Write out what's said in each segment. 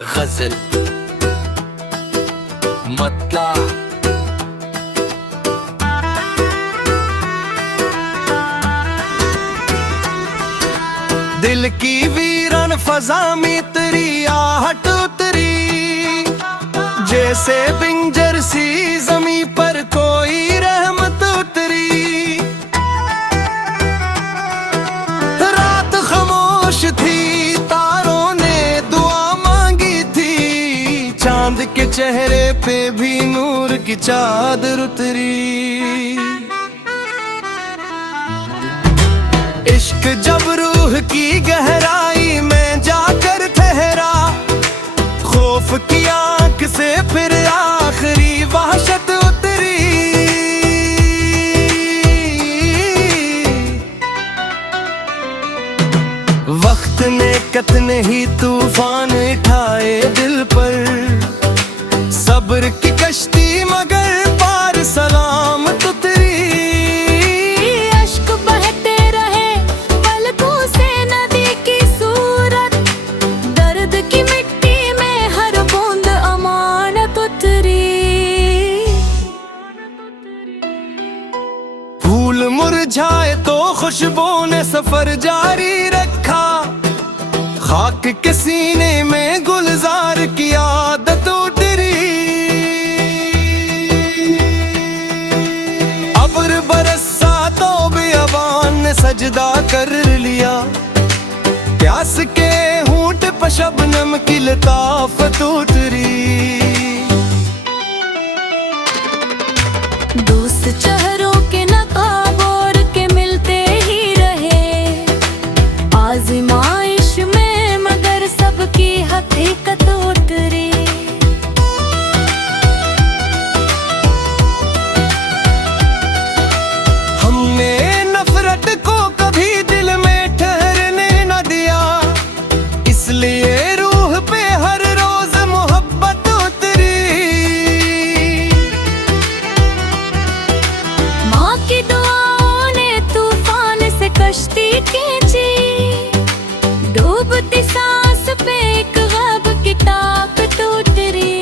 गजल मतला दिल की वीरन फजा में तेरी आहट उतरी, जैसे पिंजर सी जमी पर कोई रहमत उतरी। रात खामोश थी, तारों ने दुआ मांगी थी, चांद के चेहरे पे भी नूर की चादर उतरी। इश्क जब रूह की गहराई में जाकर ठहरा, खौफ की आंख से फिर आखिरी वहशत उतरी। वक्त ने कितने ही तूफान उठाए दिल पर, सब्र की कश्ती मगर पार सलामत उतरी। फूल मुरझाए तो खुशबू ने सफर जारी रखा, खाक के सीने में गुलजार की आदत उतरी। अब्र बरसा तो बियाबान ने सजदा कर लिया, प्यास के होंठ पर शबनम की लताफत उतरी। दोस्त चेहरों के नकाब और के मिलते ही रहे, आज़माइश में मगर सबकी हकीकत उतरी। हमने नफरत को कभी दिल में ठहरने न दिया, इसलिए रूह पे हर रोज मोहब्बत उतरी। माँ की दुआओं ने तूफान से कश्ती खींची, डूबती सांस पे एक गब की ताकत उतरी।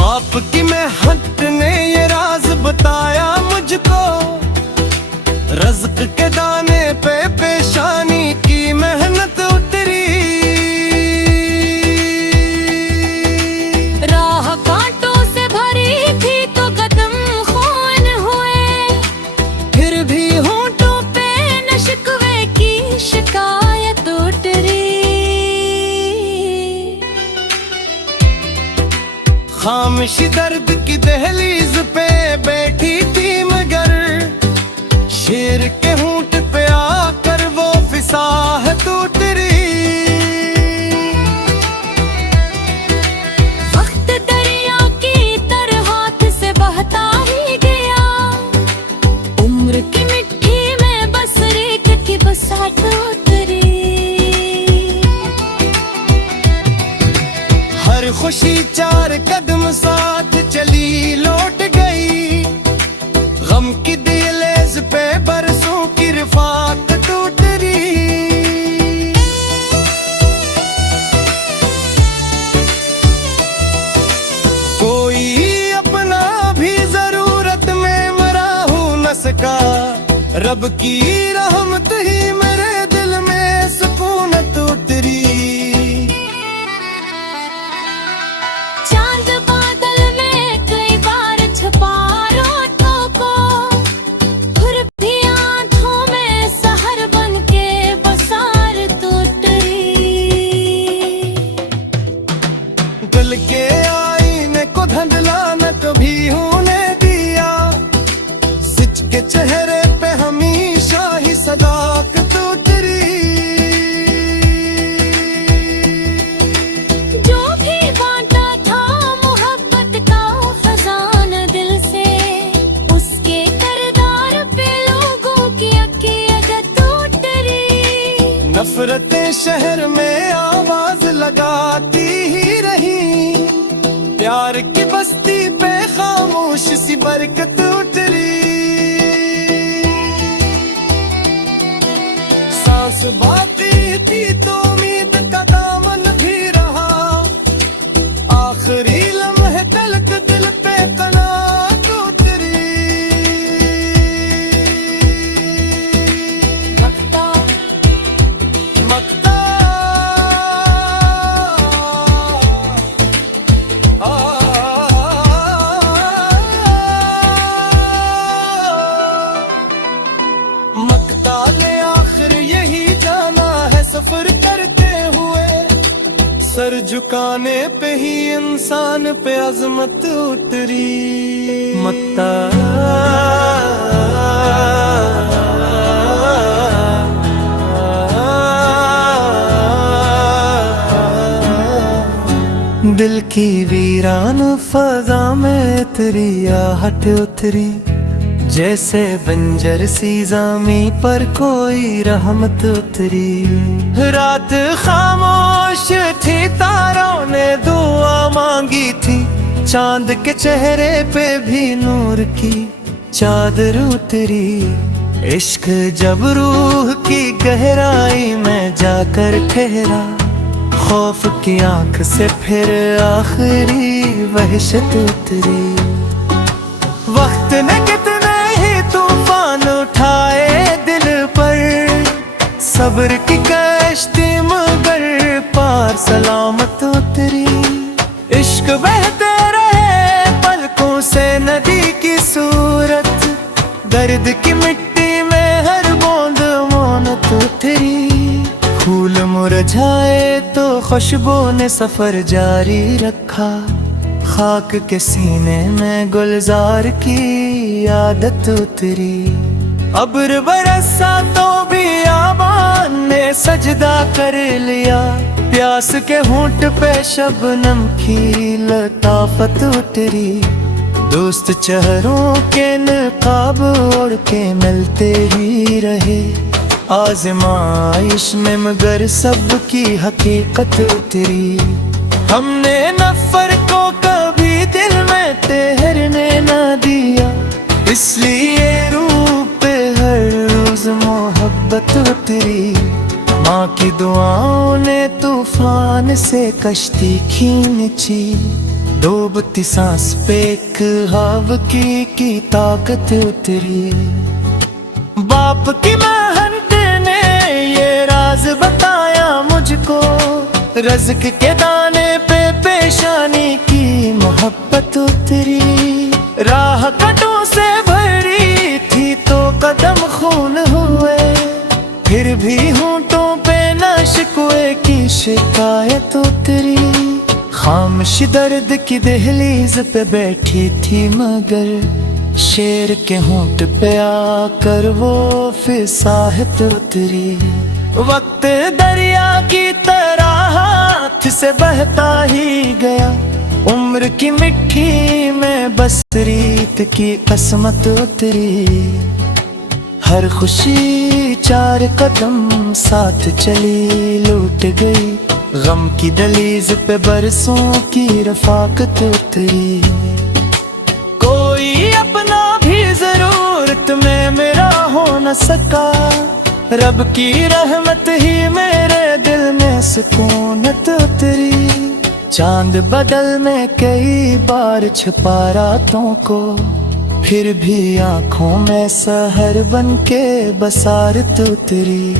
बाप की मेहनत ने ये राज बताया मुझको, रज़्क़ के दाने पे पेशानी की मेहनत उतरी। राह कांटों से भरी थी तो कदम खून हुए, फिर भी होंठों पे न शिकवे की शिकायत उतरी। खामोशी दर्द की दहलीज पे बैठी थी मगर, शेर के होंठ पे आकर वो फिसाहत उतरी। वक्त दरिया की तरह हाथ से बहता ही गया, उम्र की मिट्टी में बस रेत की बसात उतरी। हर खुशी चार कदम साथ चली लौट गई, गम की दिलेज पे बरसों की रिफाकत उतरी। कोई अपना भी जरूरत में मरा हो न सका, रब की रहमत ही मेरे दिल में सुकूनत उतरी। चांद बादल में कई बार छुपा रातों को, फिर भी आंखों में सहर बन के बसारत उतरी। दिल के आईने को धंधला न कभी होने दिया, सच के चेहरे पे हमेशा ही सदाकत उतरी। जो भी बांटा था मोहब्बत का खजाना दिल से, उसके किरदार पे लोगों की अकीदत उतरी। नफरतें शहर में आवाज लगाती ही रही, प्यार की बस्ती पे खामोश सी बरकत उतरी। सांस बाती थी सर झुकाने पे ही इंसान पे अजमत उतरी। मत्ता दिल की वीरान फजा में तेरी आहट उतरी, जैसे बंजर सी ज़मी पर कोई रहमत उतरी। रात खामोश थी, तारों ने दुआ मांगी थी, चांद के चेहरे पे भी नूर की चादर उतरी। इश्क जब रूह की गहराई में जाकर ठहरा, खौफ की आंख से फिर आखिरी वहशत उतरी। वक्त ने कितने ही तूफान उठाए दिल पर, सब्र की कश्ती मगर पार सलामत उतरी। इश्क बहते रहे पलकों से नदी की सूरत, दर्द की मिट्टी में हर बूंद मौनत उतरी। फूल मुरझाए तो खुशबू ने सफर जारी रखा, खाक के सीने में गुलजार की आदत उतरी। अब्र बरसा तो भी आबान ने सजदा कर लिया, प्यास के होंठ पे शबनम की लताफत उतरी। दोस्त चेहरों के नकाब ओढ़ के मिलते ही रहे, आज़माइश में मगर सबकी हकीकत उतरी। हमने नफर को कभी दिल में ठहरने ना दिया, इसलिए रूह पे हर रोज मोहब्बत उतरी। माँ की दुआओं ने तूफान से कश्ती खींची, डूबती सांस पे एक हवा की ताकत उतरी। बाप की मेहनत ने ये राज बताया मुझको, रज़्क के दाने पे पेशानी की मोहब्बत उतरी। राह कटों से भरी थी तो कदम खून हुए, फिर भी होंठों पे न शिकवे की शिकायत उतरी। खामोशी दर्द की दहलीज पे बैठी थी मगर, शेर के होंठ पे आकर वो फिसाहत उतरी। वक्त दरिया की तरह हाथ से बहता ही गया, उम्र की मिट्टी में बस रीत की कसमत उतरी। हर खुशी चार कदम साथ चली लूट गई, गम की दलीज पे बरसों की रफाकत उतरी। कोई अपना भी जरूरत में मेरा हो न सका, रब की रहमत ही मेरे दिल में सुकूनत उतरी। चांद बदल में कई बार छुपा रातों को, फिर भी आंखों में सहर बन के बसारत उतरी।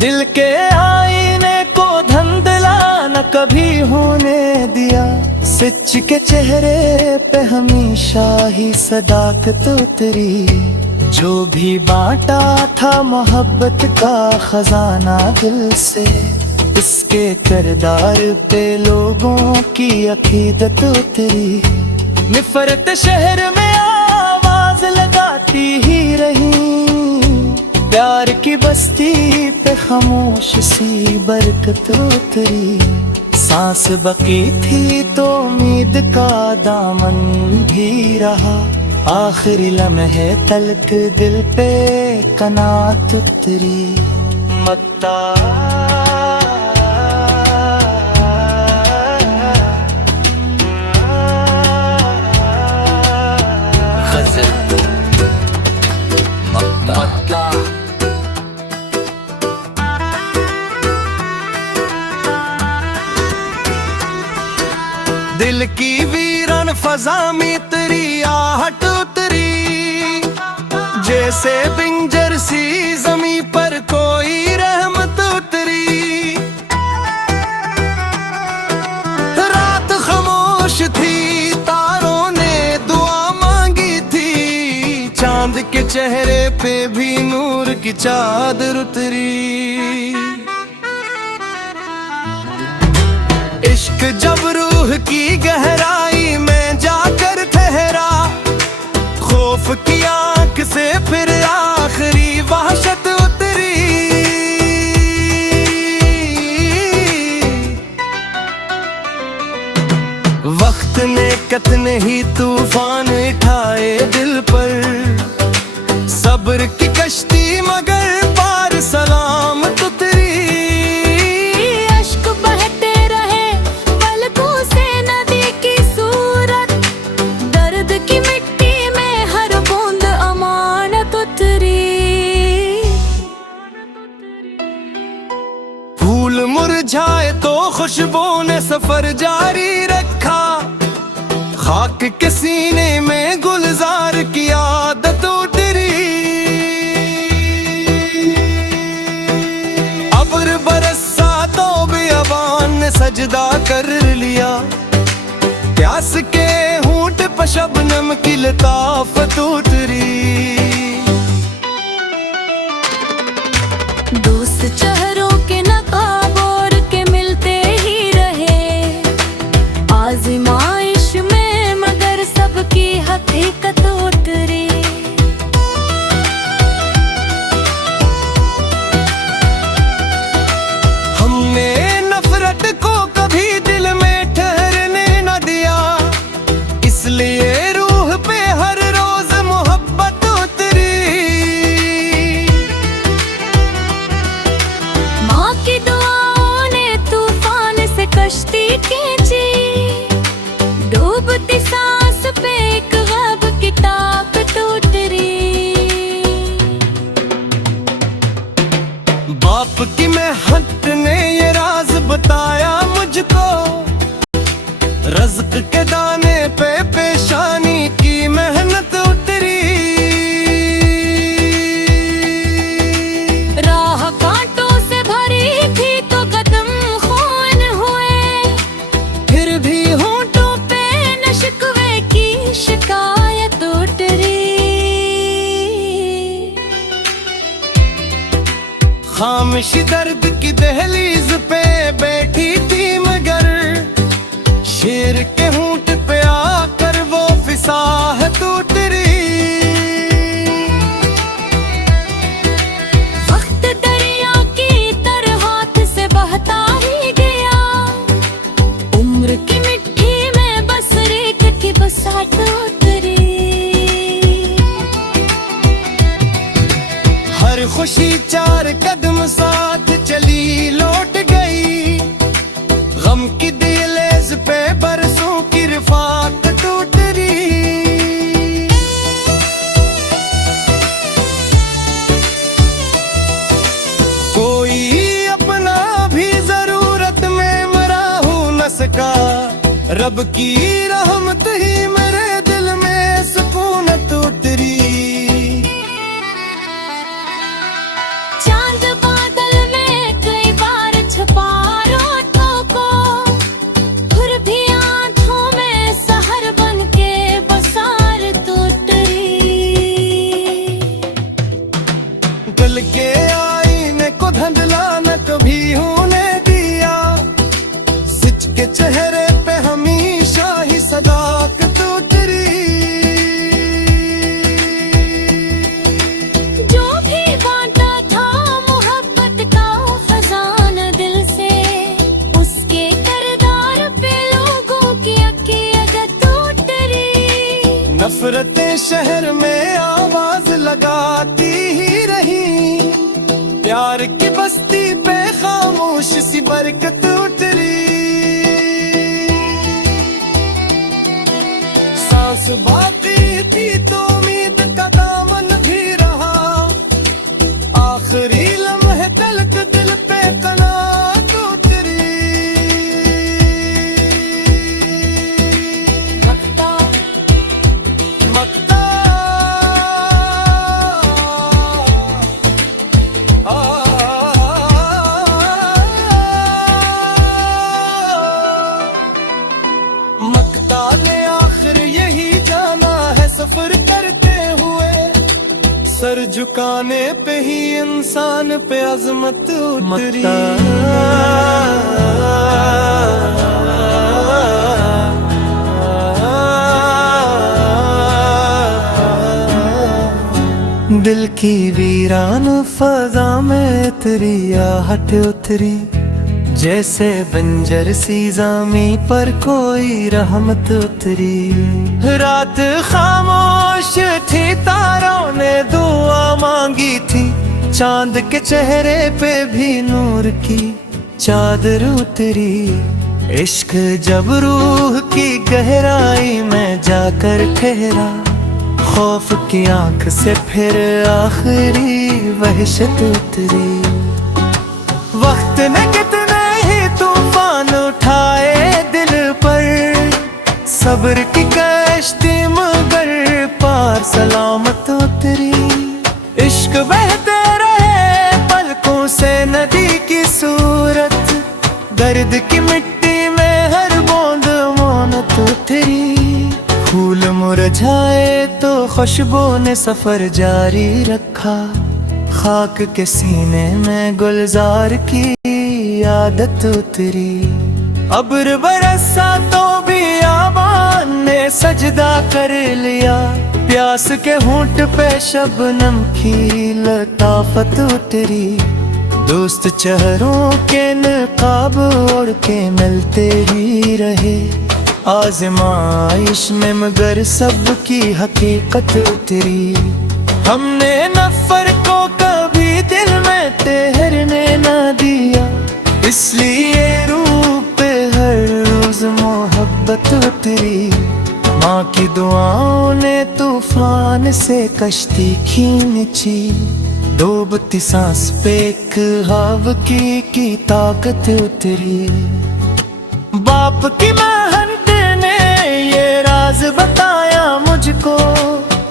दिल के आईने को धंधला न कभी होने दिया, सच के चेहरे पे हमेशा ही सदाकत उतरी। जो भी बांटा था मोहब्बत का खजाना दिल से, इसके किरदार पे लोगों की अकीदत उतरी। निफरत शहर में आवाज लगाती ही रही, प्यार की बस्ती पे खामोश सी बरकत उतरी। सांस बकी थी तो उम्मीद का दामन भी रहा, आखिरी लम्हे तलक दिल पे कनात उतरी। मत्ता दिल की वीरान फजा में तेरी आहट उतरी, जैसे बिंजर सी ज़मी पर कोई रहमत उतरी। रात खामोश थी, तारों ने दुआ मांगी थी, चांद के चेहरे पे भी नूर की चादर उतरी। इश्क जब रूह की गहराई में जाकर ठहरा, खौफ की आंख से फिर आखिरी वहशत उतरी। वक्त ने कितने ही तूफान उठाए दिल पर, सब्र की कश्ती मगर पार सलामत उतरी। अश्क बहते रहे पलकों से नदी की सूरत, दर्द की मिट्टी में हर बूंद अमानत उतरी। फूल मुरझाए तो खुशबू ने सफर जारी रखा, खाक के सीने में गुलजार की आदत उतरी। अब्र बरसा तो बियाबान ने सजदा कर लिया, प्यास के होंठ पर शबनम की लताफत उतरी। दोस्त चेहरों के नकाब ओढ़ के मिलते ही रहे, आज़माइश में मगर सबकी हकीकत उतरी। हमने नफरत को कभी दिल में ठहरने न दिया, इसलिए रूह पे हर रोज मोहब्बत उतरी। माँ की दुआओं ने तूफान से कश्ती खींची, डूबती सांस पे एक ख्वाब की ताकत उतरी। बाप की मेहनत ने ये राज बताया मुझको, रज़्क़ के दाने पे पेशानी की मेहनत उतरी। राह कांटों से भरी थी तो कदम खून हुए, फिर भी होंठों पे न शिकवे की शिकायत उतरी। खामोशी दर्द की दहलीज पे बैठी थी मगर, शेर के होंठ पे आकर वो फिसाहत उतरी। वक्त दरिया की तरह हाथ से बहता ही गया, उम्र की मिट्टी में बस रेत की बसात उतरी। हर खुशी चार कदम साथ चली लौट गई, गम की दहलीज पे बरसों की रिफाकत उतरी। कोई अपना भी जरूरत में मरा हो न सका, रब की रहमत ही मेरे दिल में सुकूनत उतरी। चांद बादल में कई बार छुपा रातों को, फिर भी आंखों में सहर बन के बसारत उतरी। दिल के आईने को धंधला न कभी होने दिया, सच के चेहरे पे हमेशा ही सदाकत उतरी। जो भी बांटा था मोहब्बत का खजाना दिल से, उसके किरदार पे लोगों की अकीदत उतरी। नफरतें शहर में आवाज लगाती ही रही, प्यार की बस्ती पे खामोश सी बरकत उतरी। सांस बाकी थी तो उम्मीद का दामन भी रहा, आखिरी लम्हे तलक दिल पे कनात उतरी। मकता मकता मकता ने आखिर यही जाना है, सफर करते हुए सर झुकाने पे ही इंसान पे अजमत उतरी। दिल की वीरान फजा में तेरी आहट उतरी, जैसे बंजर सी ज़मी पर कोई रहमत उतरी। रात खामोश थी, तारों ने दुआ मांगी थी, चांद के चेहरे पे भी नूर की चादर उतरी। इश्क जब रूह की गहराई में जाकर ठहरा, खौफ की आंख से फिर आखिरी वहशत उतरी। वक्त ने कितने ही तूफान उठाए दिल पर, सब्र की कश्ती मगर पार सलामत उतरी। इश्क बहते रहे पलकों से नदी की सूरत, दर्द की मिट्टी में हर बूंद मौनत उतरी। फूल मुरझाए तो खुशबू ने सफर जारी रखा, खाक के सीने में गुलजार की आदत उतरी। अब्र बरसा तो भी आबान ने सजदा कर लिया, प्यास के होंठ पे शबनम की लताफत उतरी। दोस्त चेहरों के नकाब ओढ़ के मिलते ही रहे, आज़माइश में मगर सबकी हकीकत उतरी। हमने नफर को कभी दिल में ठहरने ना दिया, इसलिए रूह पे हर रोज मोहब्बत उतरी। माँ की दुआओं ने तूफान से कश्ती खींची, डूबती सांस पे एक हवा की ताकत उतरी। बाप की मेहनत ने ये राज बताया मुझको,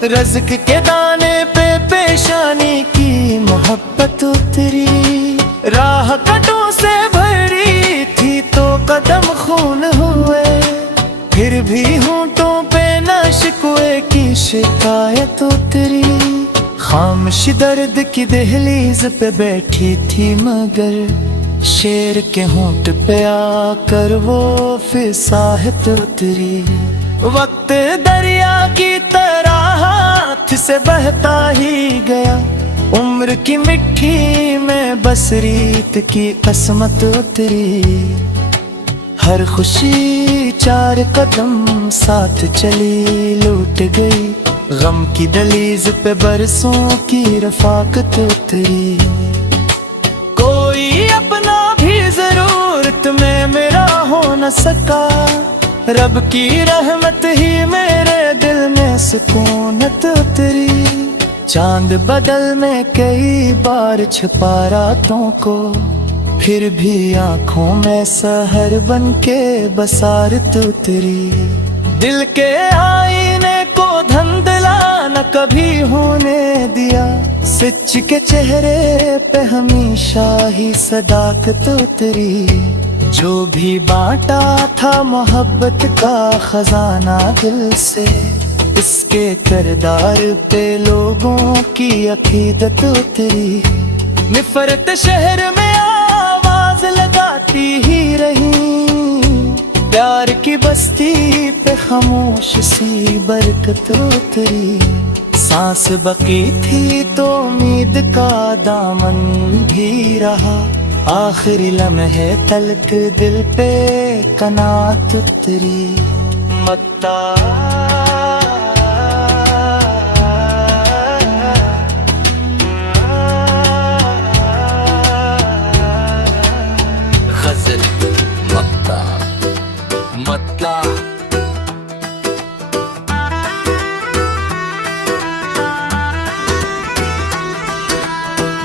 रज़्क के दाने पे पेशानी की मोहब्बत उतरी। राह कटों से भरी थी तो कदम खून हुए, फिर भी होंठों पे न शिकवे की शिकायत उतरी। खामोशी दर्द की दहलीज पे बैठी थी मगर शेर के होंठ पे आकर वो फिसाहत उतरी। वक्त दरिया की तरह हाथ से बहता ही गया, उम्र की मिट्टी में बस रीत की कसमत उतरी। हर खुशी चार कदम साथ चली लूट गई, गम की दलीज पे बरसों की रफाकत उतरी। कोई अपना भी जरूरत में मेरा हो न सका, रब की रहमत ही मेरे दिल में सुकूनत उतरी। चांद बदल में कई बार छुपा रातों को, फिर भी आंखों में सहर बन के बसारत उतरी। दिल के आईने को धंधला न कभी होने दिया, सच के चेहरे पे हमेशा ही सदाकत उतरी। जो भी बांटा था मोहब्बत का खजाना दिल से, इसके किरदार पे लोगों की अकीदत उतरी। निफरत शहर में आवाज लगाती ही रही, प्यार की बस्ती पे खामोश सी बरकत उतरी। सांस बकी थी तो उम्मीद का दामन भी रहा, आखिरी लम्हे तलक दिल पे कनात उतरी। मत्ता गज़ल मत्ता मत्ता।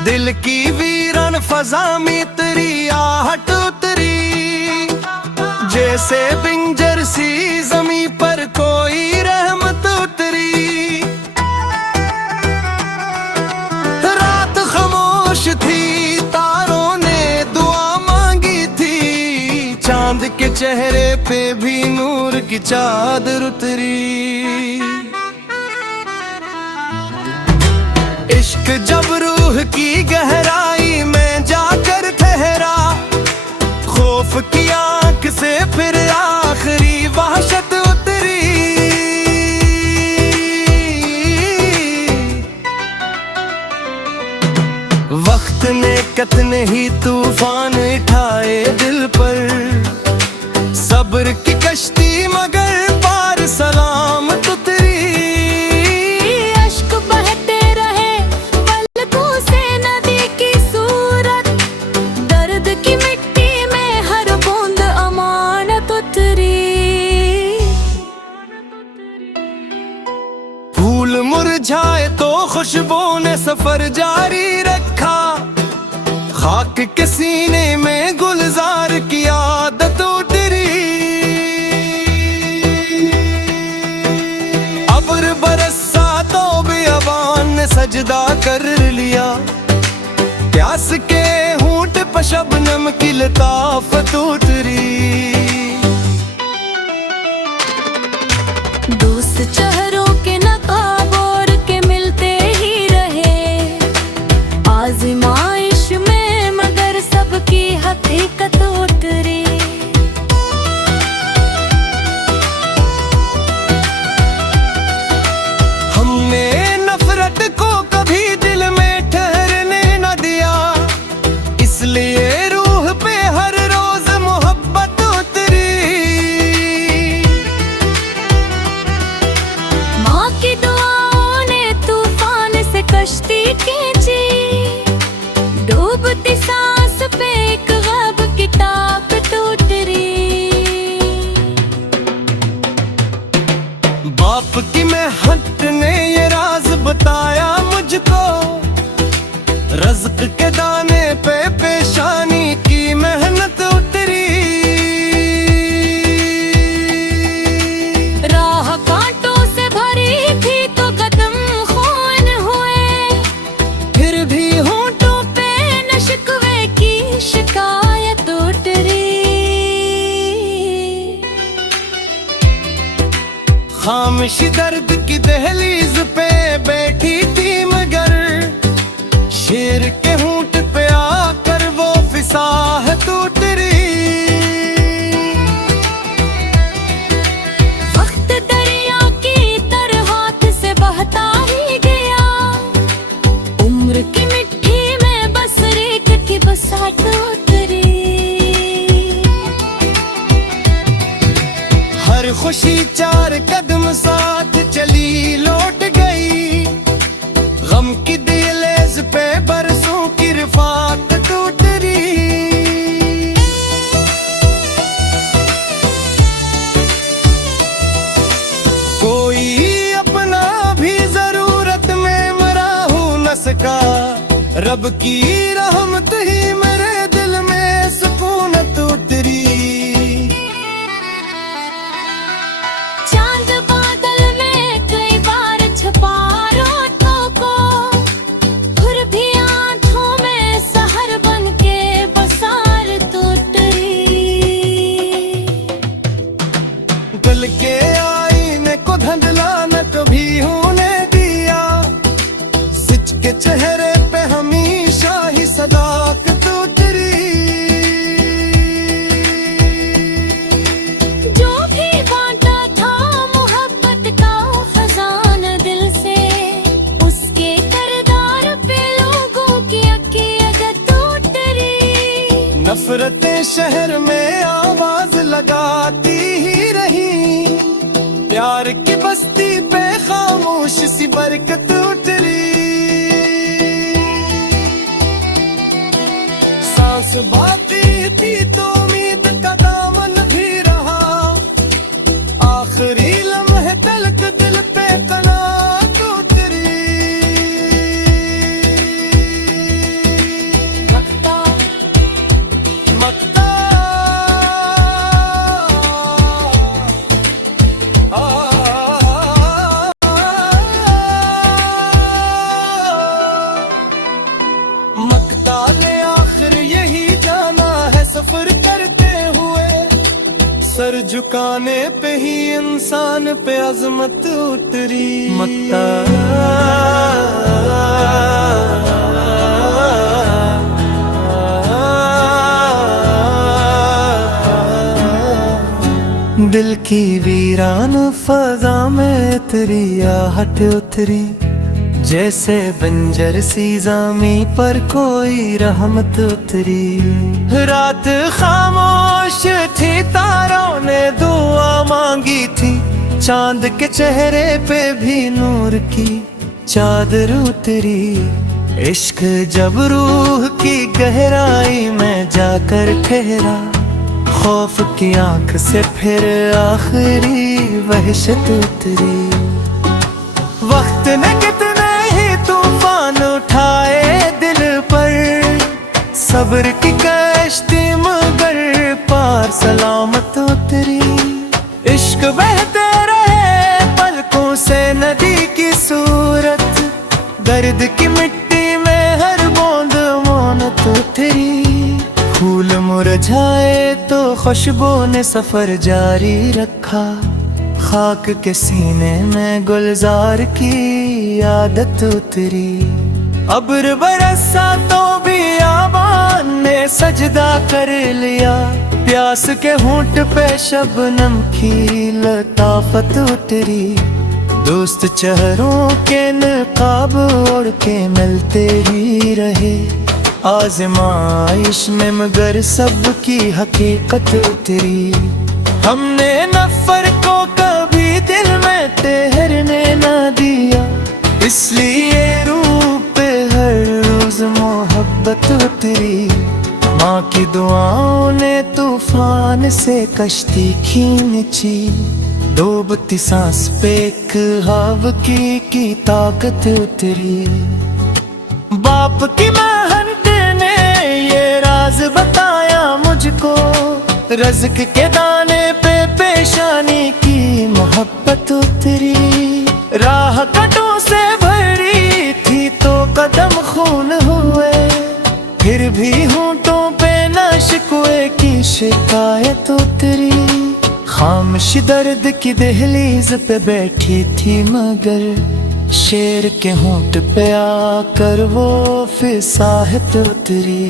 दिल की वीरान फजा में तेरी आहट उतरी, जैसे बिंजर सी ज़मी पर कोई रहमत उतरी। रात खामोश थी, तारों ने दुआ मांगी थी, चांद के चेहरे पे भी नूर की चादर उतरी। इश्क जब रूह की गहराई में जाकर ठहरा, खौफ की आंख से फिर आखिरी वहशत उतरी। मुशक्कत ने ही तूफान उठाए दिल पर, सब्र की कश्ती मगर पार सलामत उतरी। अश्क बहते रहे पलकों से नदी की सूरत, दर्द की मिट्टी में हर बूंद अमानत उतरी। फूल मुरझाए तो खुशबू ने सफर जारी रखा, खाक के सीने में गुलजार की आदत उतरी। अब्र बरसा तो बियाबान ने सजदा कर लिया, प्यास के होंठ पर शबनम की लताफत उतरी। दोस्त चेहरों के नकाब ओढ़ के मिलते ही रहे, आज़माइश में मगर सबकी हकीकत उतरी। हमने नफरत को कभी दिल में ठहरने न दिया, इसलिए रूह पे हर रोज मोहब्बत उतरी। माँ की दुआओं ने तूफान से कश्ती खींची, डूबती सांस पे एक गब की ताकत उतरी। बाप की मेहनत ने ये राज बताया मुझको, रज़्क़ के दाने पे पेशानी की मेहनत उतरी। राह कांटों से भरी थी तो कदम खून हुए, फिर भी होंठों पे न शिकवे की शिकायत उतरी। खामोशी दर्द की दहलीज पे बैठी थी मगर, शेर के होंठ पे आकर वो फिसाहत उतरी। वक्त दरिया की तरह हाथ से बहता ही गया, उम्र की मिट्टी में बस रेत की बसात उतरी। हर खुशी चार कदम साथ चली लौट गई, गम की दहलीज पे बरसों की रिफाकत उतरी। कोई अपना भी जरूरत में मरा हो न सका, रब की रहमत ही मेरे दिल में सुकूनत उतरी। चांद बादल में कई बार छुपा रातों को, फिर भी आंखों में सहर बन के बसारत उतरी। गल के आईने को धंधला न कभी होने दिया, सच के चेहरे पे हमेशा ही सदाकत उतरी। जो भी बांटा था मोहब्बत का खजाना दिल से, उसके किरदार पे लोगों की अकीदत उतरी। नफरतें शहर में आवाज लगाती ही रही, प्यार की बस्ती पे खामोश सी बरकत उतरी। सांस बाकी थी तो उम्मीद का दामन भी रहा, आखिरी लम्हे तलक दिल पे कनात उतरी। मकता मकता मकताले आखिर यही जाना है सफर करते हुए, सर झुकाने पे ही इंसान पे अजमत उतरी। मकता दिल की वीरान फजा में तेरी आहट उतरी, जैसे बंजर सी ज़मी पर कोई रहमत उतरी। रात खामोश थी, तारों ने दुआ मांगी थी, चांद के चेहरे पे भी नूर की चादर उतरी। इश्क जब रूह की गहराई में जाकर ठहरा, खौफ की आंख से फिर आखिरी वहशत उतरी। वक्त ने कितने ही तूफान उठाए दिल पर, सब्र की कश्ती मगर पार सलामत उतरी। इश्क बहते रहे पलकों से नदी की सूरत, दर्द की मिट्टी में हर बूंद मौनत उतरी। फूल मुरझाए तो खुशबू ने सफर जारी रखा, खाक के सीने में गुलजार की आदत उतरी। अब्र बरसा तो भी आबान ने सजदा कर लिया, प्यास के होंठ पे शबनम की लताफत उतरी। दोस्त चेहरों के नकाब ओढ़ के मिलते ही रहे, आज़माइश में मगर सबकी हकीकत उतरी। हमने नफर को कभी दिल में ठहरने न दिया, इसलिए रूह पे हर रोज मोहब्बत उतरी। माँ की दुआओं ने तूफान से कश्ती खींची, डूबती सांस पे एक हवा की ताकत उतरी। बाप की मेहनत ने ये राज बताया मुझको, रज़्क़ के दाने पे पेशानी की मोहब्बत उतरी। राह कटों से भरी थी तो कदम खून हुए, फिर भी होंठों पे न शिकवे की शिकायत उतरी। खामोश दर्द की दहलीज पे बैठी थी मगर शेर के होंठ पे आकर वो फिसाहत उतरी।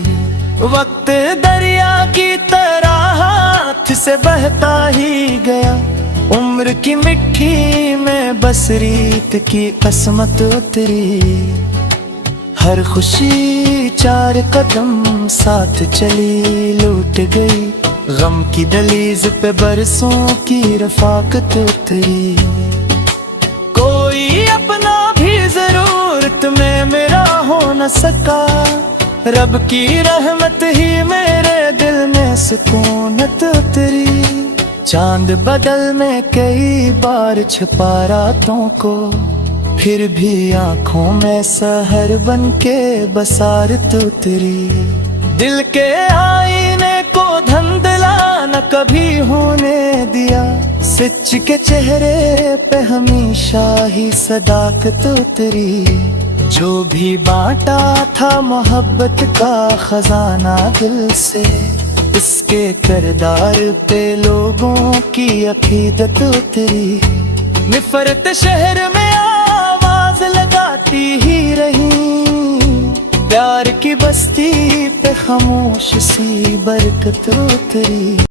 वक्त दरिया की तरह हाथ से बहता ही गया, उम्र की मिट्टी में बस रीत की कसमत उतरी। हर खुशी चार कदम साथ चली लूट गई, गम की दहलीज पे बरसों की रफाकत उतरी। कोई अपना भी जरूरत में मेरा हो न सका, रब की रहमत ही मेरे दिल में सुकूनत उतरी। चांद बदल में कई बार छुपा रातों को, फिर भी आंखों में सहर बन के बसारत उतरी। दिल के आईने को धंधला न कभी होने दिया, सच के चेहरे पे हमेशा ही सदाकत उतरी। जो भी बांटा था मोहब्बत का खजाना दिल से, इसके किरदार पे लोगों की अकीदत उतरी। निफरत शहर में आवाज लगाती ही रही, प्यार की बस्ती पे खामोश सी बरकत उतरी।